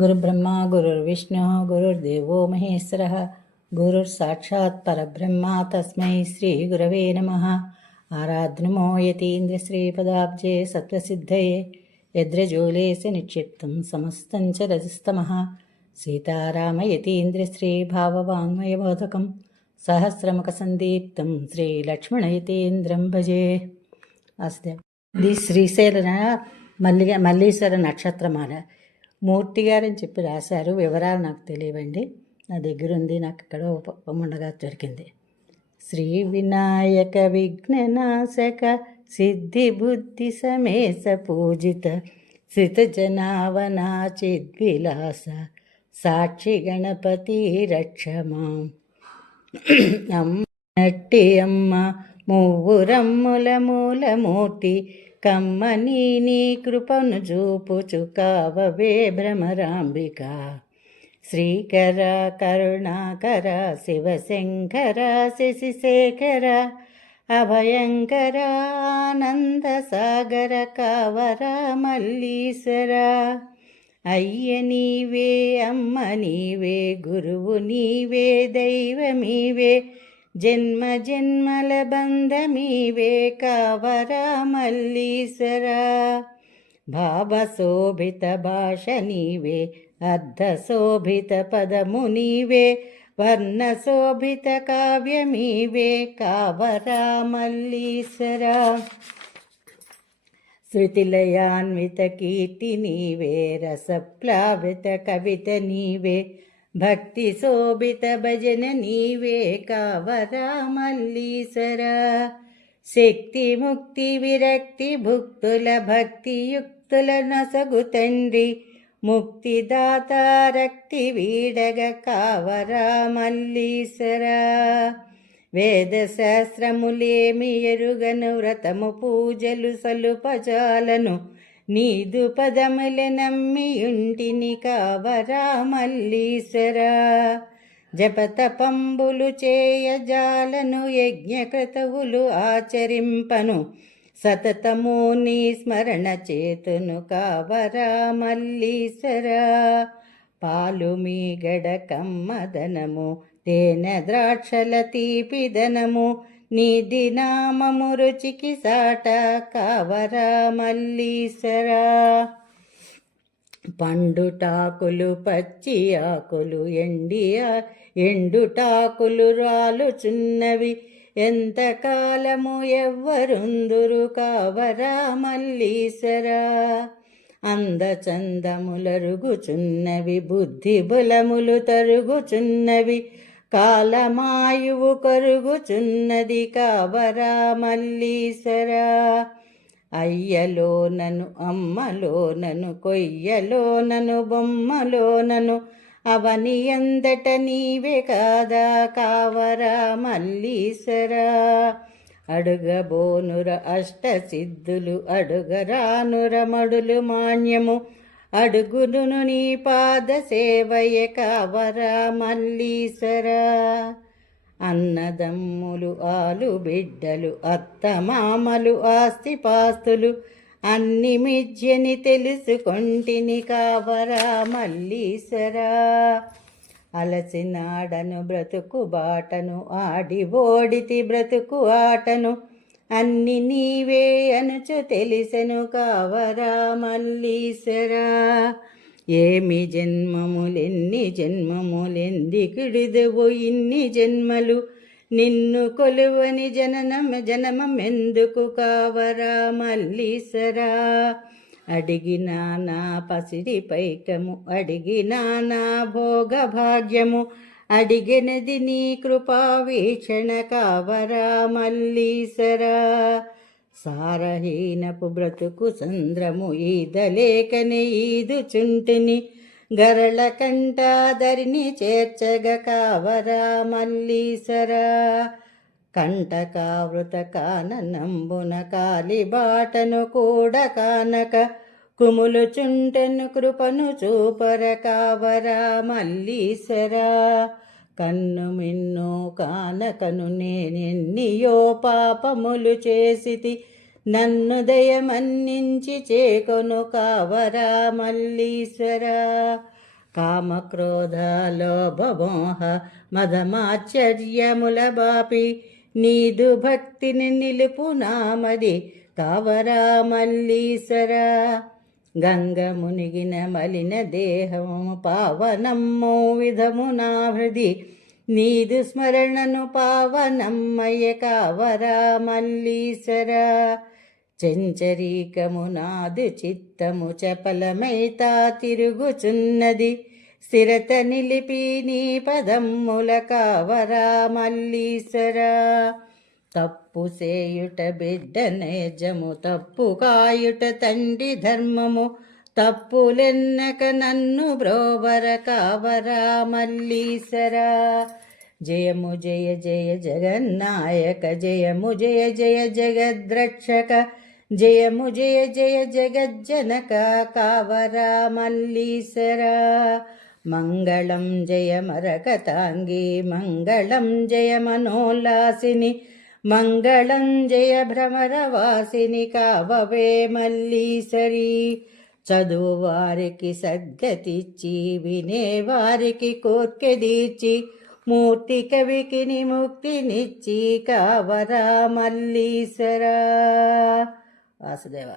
గురుబ్రహ్మ గురుర్విష్ణు గురుర్దేవో మహేశ్వర గురుర్ సాక్షాత్ పరబ్రహ్మ తస్మై శ్రీ గురవే నమ ఆరాధనమో యతీంద్రశ్రీపదాబ్జే సత్వసిద్ధయే యద్రజూలేసి నిక్షిప్తం సమస్తం చ రజస్తమ సీతారామ యతీంద్రశ్రీ భావవాంగ్మయబోధకం సహస్రముఖ సందీప్తం శ్రీలక్ష్మణ యతీంద్రం భజే అస్తే ఇది శ్రీశైల మల్లిగ మల్లీశ్వర నక్షత్రమాల మూర్తి గారని చెప్పి రాశారు. వివరాలు నాకు తెలియవండి. నా దగ్గర ఉంది. నాకు ఇక్కడ ఉండగా దొరికింది. శ్రీ వినాయక విఘ్ననాశక సిద్ధి బుద్ధి సమేశ పూజిత సిత జనావనాచిద్విలాస సాక్షి గణపతి రక్షమాం. అమ్మట్టి అమ్మ మూవురమ్ముల మూలమూర్తి కమ్మని నీ కృపను చూపుచు కావవే భ్రమరాంబిక. శ్రీకర కరుణాకర శివశంకర శశిశేఖర అభయంకర ఆనంద సాగర కావర మల్లీశ్వర. అయ్య నీవే అమ్మ నీవే గురువు నీవే దైవమీవే జన్మ జన్మల బంధమీవే కావరా మల్లీశ్వర భావశోభిత భాష నీవే అర్ధశోభిత పదము నీవే వర్ణశోభిత కావ్యమీవే కావరా మల్లీశ్వర శృతిలయాన్విత కీర్తి నీవే రసప్లావిత కవిత నీవే భక్తి శోభిత భజన నీవే కావరా మల్లీశ్వర శక్తి ముక్తి విరక్తి భుక్తుల భక్తియుక్తుల నసగు తండ్రి. ముక్తిదాత రక్తి వీడగ కావరా మల్లీశ్వర వేద శాస్త్రములేమి ఎరుగను వ్రతము పూజలు సలుపజాలను. నీదు పదముల నమ్మియుంటిని కావరా మల్లీశ్వర. జపతపంబులు చేయజాలను యజ్ఞకృతవులు ఆచరింపను. సతతము నీ స్మరణ చేతును కావరా మల్లీశ్వర. పాలు మీ గడకమ్మదనము తేనె ద్రాక్షల తీపిదనము నీది నామము రుచికి సాట కావరా మల్లీశ్వర పండుటాకులు పచ్చి ఆకులు ఎండియా ఎండుటాకులు రాలుచున్నవి. ఎంతకాలము ఎవ్వరుందురు కావరా మల్లీశ్వర అందచందములరుగుచున్నవి బుద్ధి బులములు తరుగుచున్నవి. కాలమాయువు కరుగుచున్నది కావరా మల్లీశ్వర అయ్యలోనను అమ్మలోనను కొయ్యలోనను బొమ్మలోనను అవని ఎందట నీవే కాదా కావరా మల్లీశ్వర అడుగబోనుర అష్ట సిద్ధులు అడుగరానుర మడులు మాన్యము అడుగును నీ పాద సేవయ కావరా మల్లీశ్వర. అన్నదమ్ములు ఆలు బిడ్డలు అత్తమామలు ఆస్తిపాస్తులు అన్ని మిథ్యని తెలుసుకొంటిని కావరా మల్లీశ్వరా. అలసినాడను బ్రతుకు బాటను ఆడి ఓడితి బ్రతుకు ఆటను అన్ని నీవే అనుచు తెలిసెను కావరా మల్లీశ్వర. ఏమి జన్మములెన్ని జన్మములెందికిడిదవు ఇన్ని జన్మలు. నిన్ను కొలువని జననం జనమం ఎందుకు కావరా మల్లీశ్వరా. అడిగినా నా పసిడి పైకము అడిగినా నా భోగభాగ్యము. అడిగినది నీ కృపా వీక్షణ కావరా మల్లీశ్వర సారహీనపు బ్రతుకు సంద్రము ఈదలేకని ఈదుచుంటిని గరళ కంఠాదరిని చేర్చగ కావరా మల్లీసరా కంటకావృత కాననంబున కాలి బాటను కూడా కానక కుములు చుంటెను కృపను చూపర కావరా మల్లీశ్వర. కన్ను మిన్ను కానకను నేనెన్నియో పాపములు చేసితి. నన్ను దయమన్నించి చేకొను కావరా మల్లీశ్వరా. కామక్రోధ లోభమోహ మదమాశ్చర్యముల బాపి. నీదు భక్తిని నిలుపు నామది కావరా మల్లీశ్వరా. గంగ మునిగిన మలిన దేహము పావనమ్మో విధము నా హృది నీదు స్మరణను పావనమ్మయ్య కావరా మల్లీశ్వరా. చెంచరీకము నాదు చిత్తము చపలమైతా తిరుగుచున్నది. స్థిరత నిలిపి నీ పదమ్ముల కావరా మల్లీశ్వరా. తప్పు సేయుట బిడ్డ నేజము తప్పు కాయుట తండ్రి ధర్మము. తప్పులెన్నక నన్ను బ్రోవర కావరా మల్లీసరా. జయము జయ జయ జగన్నాయక జయము జయ జయ జగద్రక్షక. జయము జయ జయ జగజ్జనక కావరా మల్లీసరా. మంగళం జయ మరకతాంగి మంగళం జయ మనోల్లాసిని. మంగళం జయ భ్రమరవాసిని కావవే మల్లీశ్వరి చదువు వారికి సద్గతిచ్చి వినే వారికి కోర్కెదీర్చి మూర్తి కవికి ముక్తినిచ్చి కావరా మల్లీసరా. వాసుదేవ.